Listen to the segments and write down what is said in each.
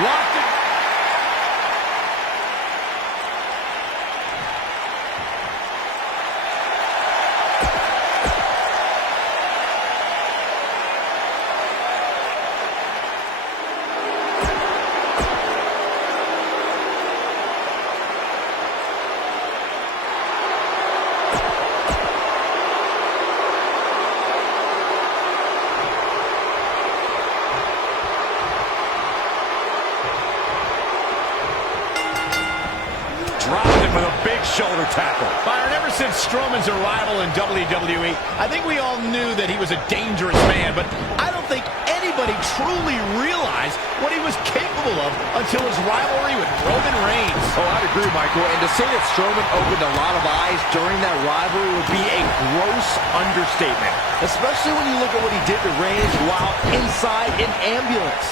Locked it. Dropped him with a big shoulder tackle. Byron, ever since Strowman's arrival in WWE, I think we all knew that he was a dangerous man, but I don't think anybody truly realized what he was capable of until his rivalry with Roman Reigns. Oh, I'd agree, Michael. And to say that Strowman opened a lot of eyes during that rivalry would be a gross understatement, especially when you look at what he did to Reigns while inside an ambulance.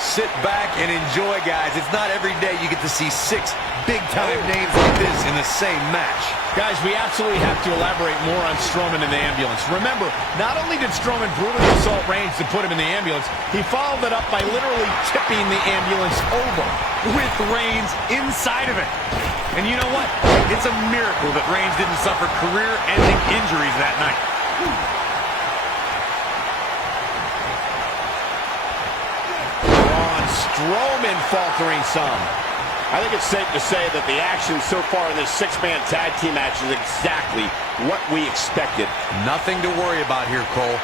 Sit back and enjoy, guys. It's not every day you get to see 6 big-time names like this in the same match. Guys, we absolutely have to elaborate more on Strowman in the ambulance. Remember, not only did Strowman brutally assault Reigns to put him in the ambulance, he followed it up by literally tipping the ambulance over. With Reigns inside of it. And you know what? It's a miracle that Reigns didn't suffer career-ending injuries that night. Strowman faltering some. I think it's safe to say that the action so far in this 6-man tag team match is exactly what we expected. Nothing to worry about here, Cole.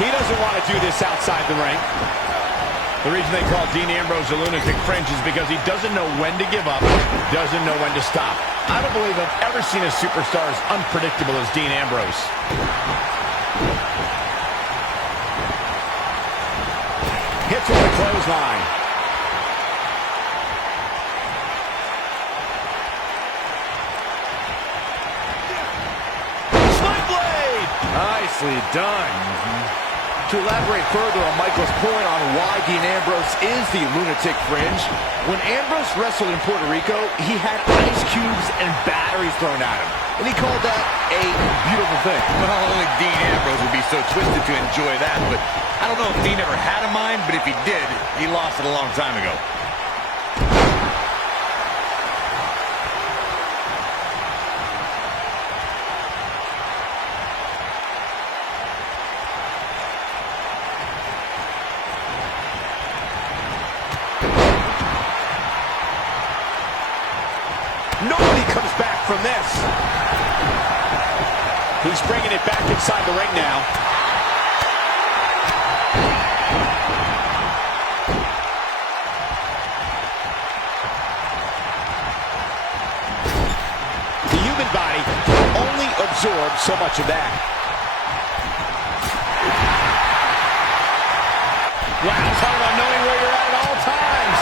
He doesn't want to do this outside the ring. The reason they call Dean Ambrose a lunatic fringe is because he doesn't know when to give up, doesn't know when to stop. I don't believe I've ever seen a superstar as unpredictable as Dean Ambrose. Hits with the clothesline. Spike blade! Nicely done. To elaborate further on Michael's point on why Dean Ambrose is the lunatic fringe, when Ambrose wrestled in Puerto Rico, he had ice cubes and batteries thrown at him. And he called that a beautiful thing. Well, only Dean Ambrose would be so twisted to enjoy that, but I don't know if Dean ever had a mind, but if he did, he lost it a long time ago. Nobody comes back from this. He's bringing it back inside the ring now. The human body can only absorb so much of that. Wow, talk about knowing where you're at all times.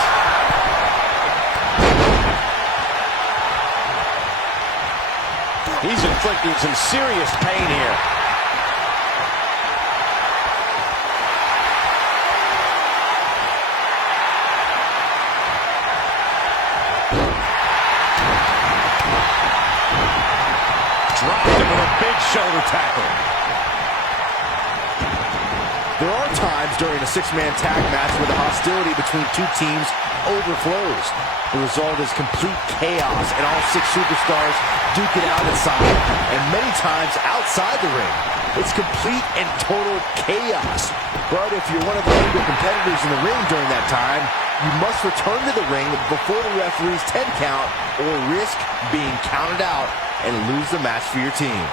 He's inflicting some serious pain here. Dropped him with a big shoulder tackle. There are times during a 6-man tag match where the hostility between two teams overflows. The result is complete chaos, and all 6 superstars duke it out inside, and many times outside the ring. It's complete and total chaos. But if you're one of the leading competitors in the ring during that time, you must return to the ring before the referee's 10 count or risk being counted out and lose the match for your team.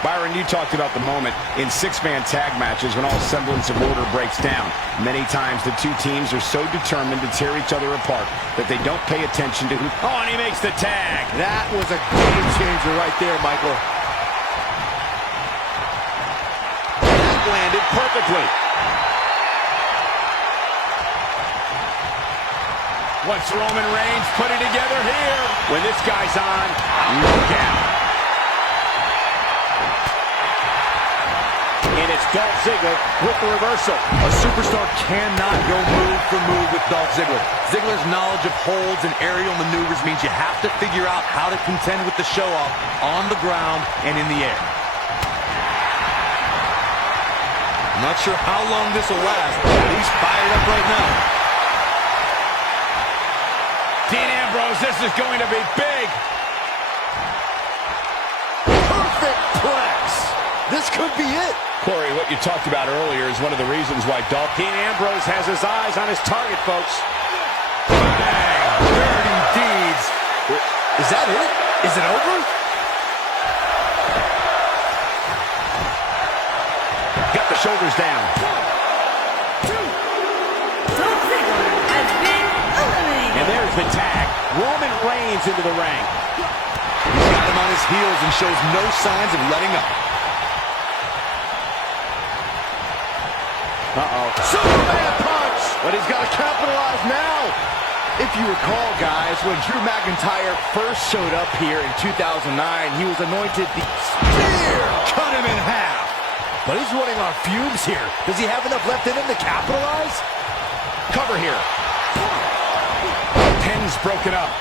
Byron, you talked about the moment in 6-man tag matches when all semblance of order breaks down. Many times the two teams are so determined to tear each other apart that they don't pay attention to who... Oh, and he makes the tag. That was a game changer right there, Michael. That landed perfectly. What's Roman Reigns putting together here? When this guy's on, look out. And it's It's Dolph Ziggler with the reversal. A superstar cannot go move for move with Dolph Ziggler. Ziggler's knowledge of holds and aerial maneuvers means you have to figure out how to contend with the show-off on the ground and in the air. I'm not sure how long this will last, but he's fired up right now. Dean Ambrose, this is going to be big. Perfect plex. This could be it. Corey, what you talked about earlier is one of the reasons why Dolph... Dean Ambrose has his eyes on his target, folks. Bang! Dirty deeds. Is that it? Is it over? Got the shoulders down. Dolph Ziggler has been eliminated. And there's the tag. Roman Reigns into the ring. He's got him on his heels and shows no signs of letting up. Superman punch! But he's got to capitalize now. If you recall, guys, when Drew McIntyre first showed up here in 2009, he was anointed the Spear. Cut him in half. But he's running on fumes here. Does he have enough left in him to capitalize? Cover here. Pin's broken up.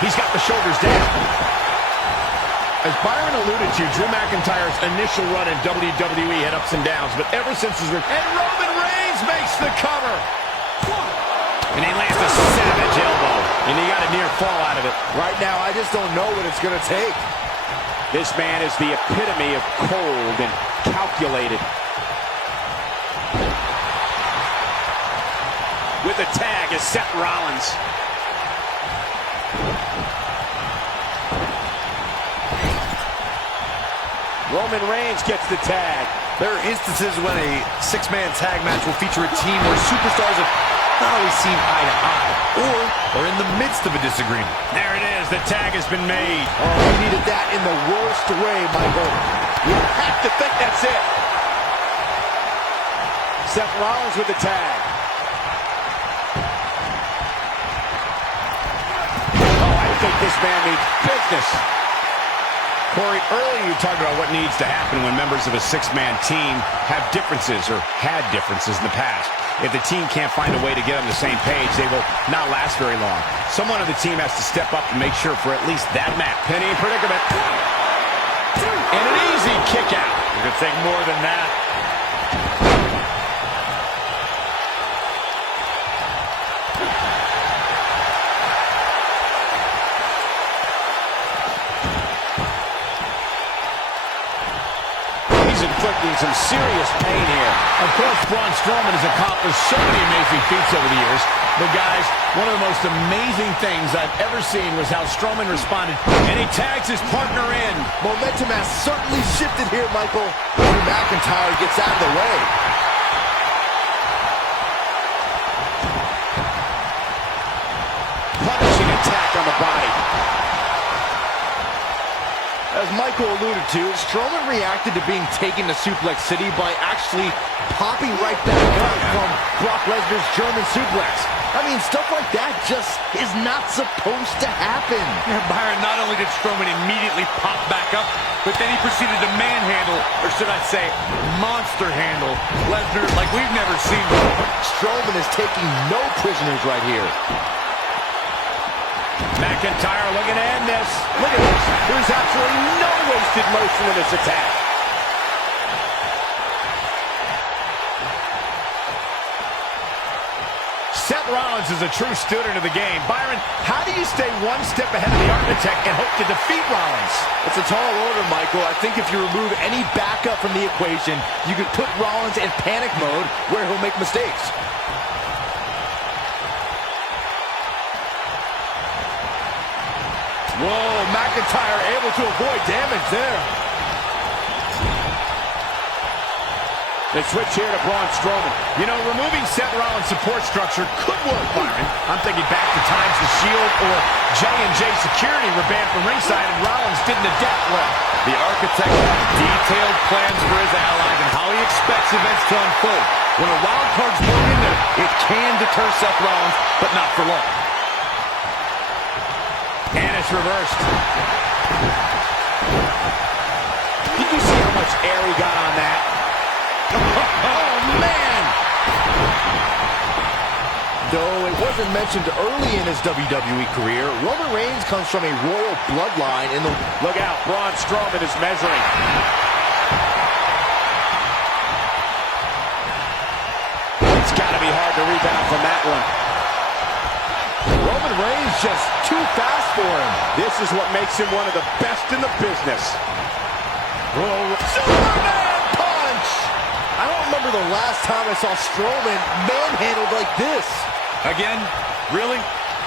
He's got the shoulders down. As Byron alluded to, Drew McIntyre's initial run in WWE had ups and downs, but ever since his... And Roman Reigns makes the cover! And he lands a savage elbow, and he got a near fall out of it. Right now, I just don't know what it's going to take. This man is the epitome of cold and calculated. With the tag is Seth Rollins. Roman Reigns gets the tag. There are instances when a six-man tag match will feature a team where superstars have not always seen eye to eye, or are in the midst of a disagreement. There it is. The tag has been made. Oh, he needed that in the worst way, Michael. You have to think that's it. Seth Rollins with the tag. Oh, I think this man means business. Corey, earlier you talked about what needs to happen when members of a six-man team have differences or had differences in the past. If the team can't find a way to get on the same page, they will not last very long. Someone on the team has to step up and make sure for at least that match. Penny in predicament. And an easy kick out. It could take more than that. Inflicting some serious pain here. Of course, Braun Strowman has accomplished so many amazing feats over the years. But guys, one of the most amazing things I've ever seen was how Strowman responded, and he tags his partner in. Momentum has certainly shifted here, Michael. Drew McIntyre gets out of the way. Punishing attack on the body. As Michael alluded to, Strowman reacted to being taken to Suplex City by actually popping right back up from Brock Lesnar's German suplex. I mean, stuff like that just is not supposed to happen. Yeah, Byron, not only did Strowman immediately pop back up, but then he proceeded to manhandle, or should I say, monster handle, Lesnar like we've never seen before. Strowman is taking no prisoners right here. McIntyre looking to end this. Look at this. There's absolutely no wasted motion in this attack. Seth Rollins is a true student of the game. Byron, how do you stay one step ahead of the architect and hope to defeat Rollins? It's a tall order, Michael. I think if you remove any backup from the equation, you could put Rollins in panic mode where he'll make mistakes. Whoa, McIntyre able to avoid damage there. They switch here to Braun Strowman. You know, removing Seth Rollins' support structure could work, Byron. I'm thinking back to times the Shield or J&J Security were banned from ringside and Rollins didn't adapt well. The architect has detailed plans for his allies and how he expects events to unfold. When a wild card's thrown in there, it can deter Seth Rollins, but not for long. And it's reversed. Though it wasn't mentioned early in his WWE career, Roman Reigns comes from a royal bloodline in the... Look out, Braun Strowman is measuring. It's got to be hard to rebound from that one. Roman Reigns just too fast for him. This is what makes him one of the best in the business. Superman punch! I don't remember the last time I saw Strowman manhandled like this. Again? Really?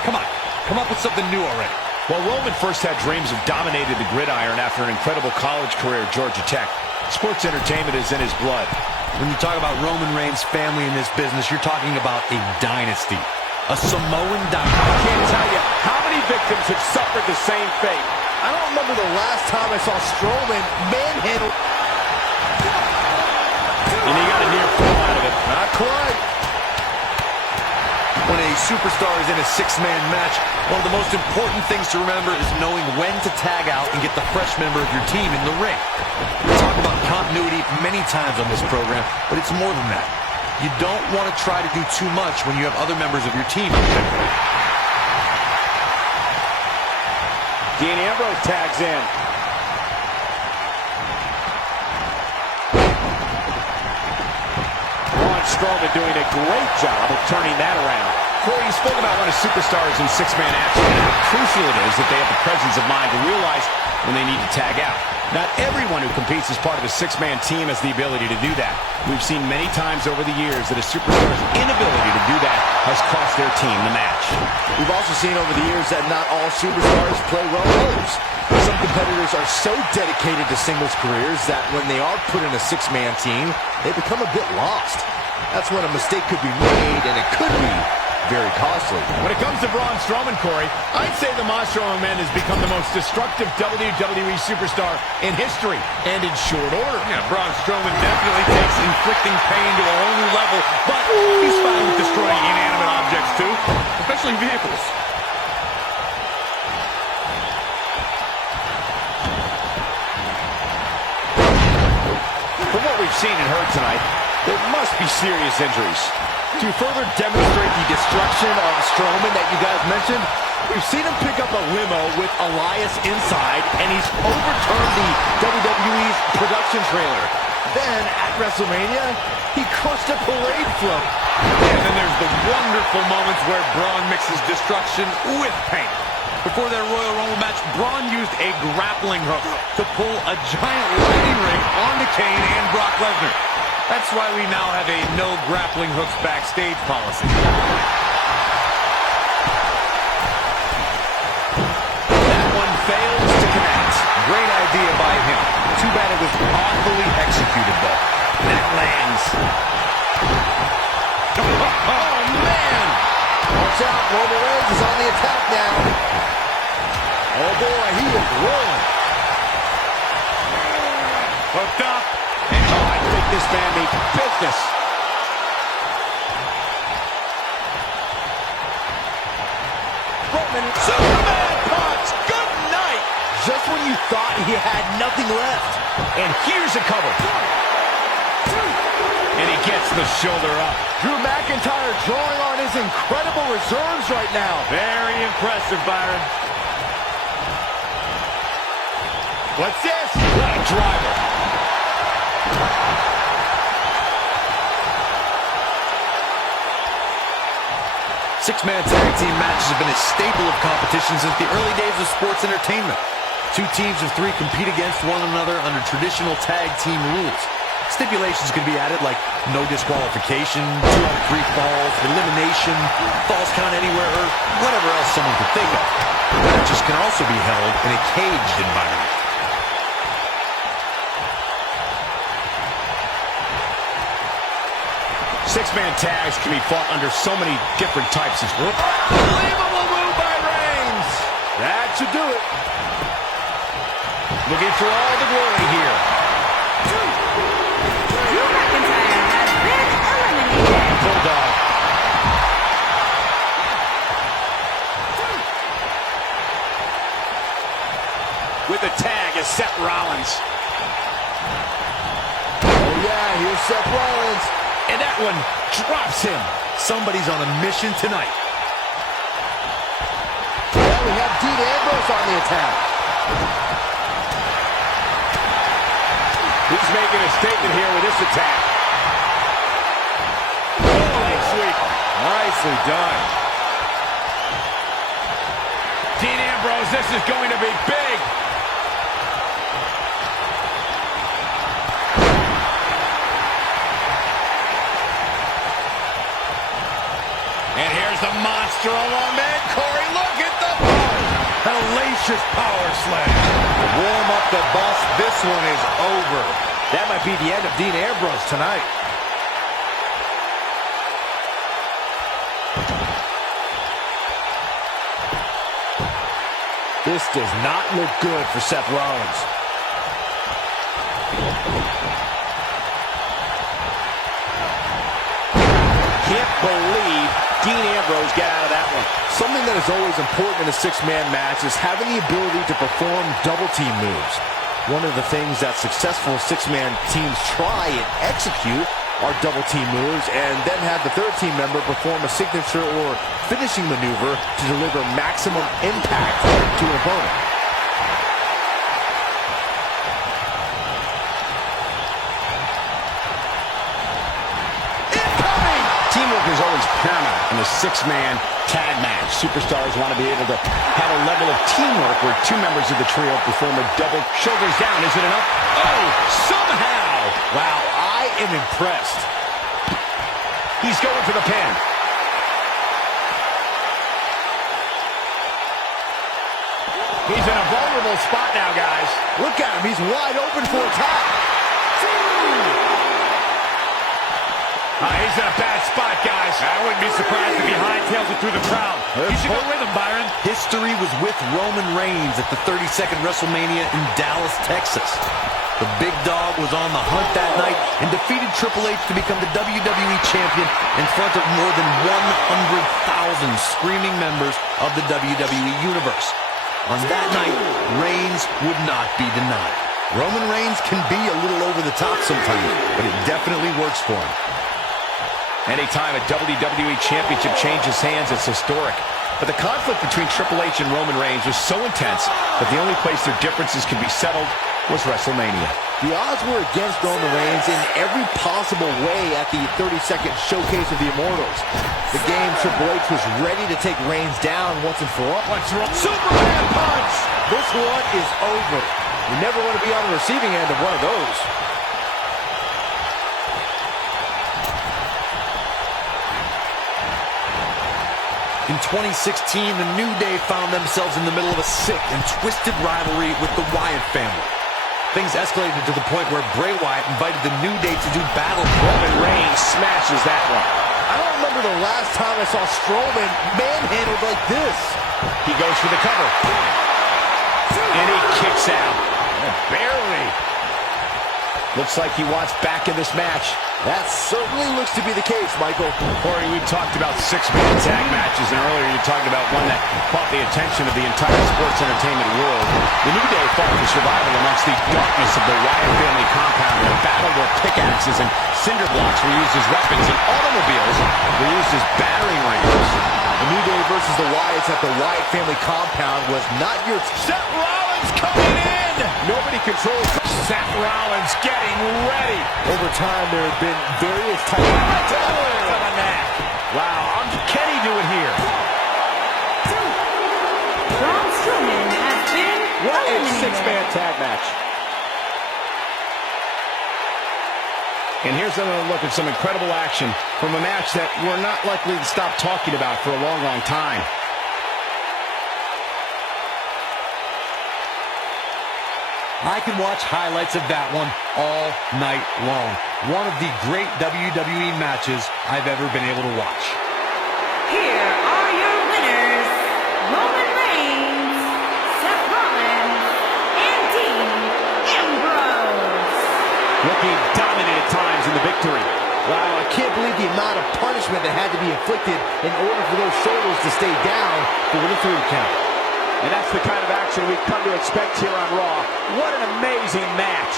Come on. Come up with something new already. Well, Roman first had dreams of dominating the gridiron after an incredible college career at Georgia Tech. Sports entertainment is in his blood. When you talk about Roman Reigns' family in this business, you're talking about a dynasty. A Samoan dynasty. I can't tell you how many victims have suffered the same fate. I don't remember the last time I saw Strowman manhandle... And he got a near fall out of it. Not quite. When a superstar is in a six-man match, one of the most important things to remember is knowing when to tag out and get the fresh member of your team in the ring. We talk about continuity many times on this program, but it's more than that. You don't want to try to do too much when you have other members of your team. Dean Ambrose tags in. Braun Strowman doing a great job of turning that around. Corey, you spoke about when a superstar is in six-man action and how crucial it is that they have the presence of mind to realize when they need to tag out. Not everyone who competes as part of a six-man team has the ability to do that. We've seen many times over the years that a superstar's inability to do that has cost their team the match. We've also seen over the years that not all superstars play well roles. Some competitors are so dedicated to singles careers that when they are put in a six-man team, they become a bit lost. That's when a mistake could be made, and it could be very costly. When it comes to Braun Strowman, Corey, I'd say the Maestro Man has become the most destructive WWE superstar in history, and in short order. Yeah, Braun Strowman definitely takes inflicting pain to a whole new level, but he's fine with destroying inanimate objects too, especially vehicles. From what we've seen and heard tonight, there must be serious injuries. To further demonstrate the destruction of Strowman that you guys mentioned, we've seen him pick up a limo with Elias inside, and he's overturned the WWE's production trailer. Then, at WrestleMania, he crushed a parade float. And then there's the wonderful moments where Braun mixes destruction with pain. Before their Royal Rumble match, Braun used a grappling hook to pull a giant lightning ring onto Kane and Brock Lesnar. That's why we now have a no grappling hooks backstage policy. That one fails to connect. Great idea by him. Too bad it was awfully executed, though. That lands. Oh, man! Watch out, Roman Reigns is on the attack now. Oh, boy, he is rolling. Hooked up. Oh, I think this man means business. Roman, Superman punch! Good night! just when you thought he had nothing left. And here's a cover. And he gets the shoulder up. Drew McIntyre drawing on his incredible reserves right now. Very impressive, Byron. What's this? What a driver. Six-man tag team matches have been a staple of competition since the early days of sports entertainment. Two teams of three compete against one another under traditional tag team rules. Stipulations can be added like no disqualification, 2 out of 3 falls, elimination, falls count anywhere, or whatever else someone could think of. Matches can also be held in a caged environment. Six-man tags can be fought under so many different types of... Unbelievable move by Reigns! That should do it. Looking for all the glory here. Drew McIntyre has been eliminated. Bulldog. With the tag is Seth Rollins. Oh, yeah, here's Seth Rollins. And that one drops him. Somebody's on a mission tonight. Well, we have Dean Ambrose on the attack. He's making a statement here with this attack. Leg sweep. Nicely done. Dean Ambrose, this is going to be big. And here's the monster along man. Corey, look at the Hellacious power slam. Warm up the bus. This one is over. That might be the end of Dean Ambrose tonight. This does not look good for Seth Rollins. Can't believe Dean Ambrose got out of that one. Something that is always important in a six-man match is having the ability to perform double-team moves. One of the things that successful six-man teams try and execute are double-team moves, and then have the third team member perform a signature or finishing maneuver to deliver maximum impact to an opponent. Incoming! Teamwork is always paramount in a six-man tag match. Superstars want to be able to have a level of teamwork where two members of the trio perform a double. Shoulders down, is it enough? Oh, somehow! Wow, I am impressed. He's going for the pin. He's in a vulnerable spot now, guys. Look at him, he's wide open for a tap. He's in a bad spot, guys. I wouldn't be surprised if he hightails it through the crowd. You should go with him, Byron. History was with Roman Reigns at the 32nd WrestleMania in Dallas, Texas. The big dog was on the hunt that night and defeated Triple H to become the WWE Champion in front of more than 100,000 screaming members of the WWE Universe. On that night, Reigns would not be denied. Roman Reigns can be a little over the top sometimes, but it definitely works for him. Anytime a WWE Championship changes hands, it's historic. But the conflict between Triple H and Roman Reigns was so intense that the only place their differences could be settled was WrestleMania. The odds were against Roman Reigns in every possible way at the 32nd Showcase of the Immortals. The game Triple H was ready to take Reigns down once and for all. What's wrong? Superman punch! This one is over. You never want to be on the receiving end of one of those. In 2016, the New Day found themselves in the middle of a sick and twisted rivalry with the Wyatt family. Things escalated to the point where Bray Wyatt invited the New Day to do battle. Roman Reigns smashes that one. I don't remember the last time I saw Strowman manhandled like this. He goes for the cover. And he kicks out. Barely. Looks like he wants back in this match. That certainly looks to be the case, Michael. Corey, we've talked about six-man tag matches, and earlier you talked about one that caught the attention of the entire sports entertainment world. The New Day fought for survival amongst the darkness of the Wyatt family compound in a battle where pickaxes and cinder blocks were used as weapons, and automobiles were used as battering rams. The New Day versus the Wyatts at the Wyatt family compound was not your... Seth Rollins coming in! Nobody controls... Seth Rollins getting ready. Over time, there have been various types of... Wow, can he do it here? Braun Strowman has been What a eliminated. six-man tag match. And here's another look at some incredible action from a match that we're not likely to stop talking about for a long, long time. I can watch highlights of that one all night long. One of the great WWE matches I've ever been able to watch. Here are your winners, Roman Reigns, Seth Rollins, and Dean Ambrose. Looking dominant at times in the victory. Wow, I can't believe the amount of punishment that had to be inflicted in order for those shoulders to stay down for the 3 count. And that's the kind of action we've come to expect here on Raw. What an amazing match.